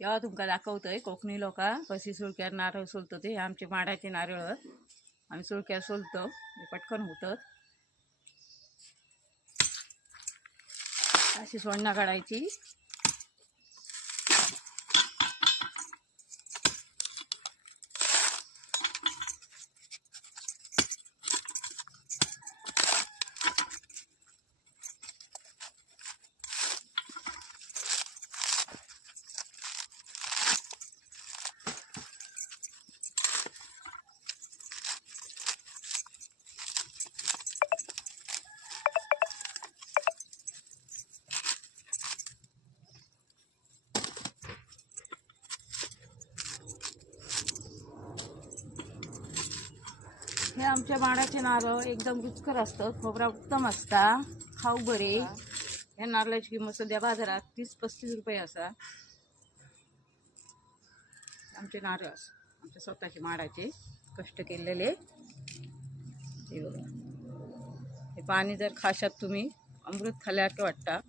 तेव्हा तुमका दाखवतोय कोकणी लोका कशी सुळक्यार नारळ सोलतो ते. आमचे माडाचे नारळ आम्ही सुळक्यार सोलतो, पटकन होतं. अशी सोडणा काढायची. हे आमच्या माडाचे नारळ एकदम रुचकर असतात, खोबरा उत्तम असता, खाऊ बरे. या नारळाची किंमत सध्या बाजारात 30-35 रुपये असा. आमचे नारळ आमच्या स्वतःचे माडाचे कष्ट केलेले. हे बघा, हे पाणी जर खाशात तुम्ही अमृत खाल्यासारखं वाटतं.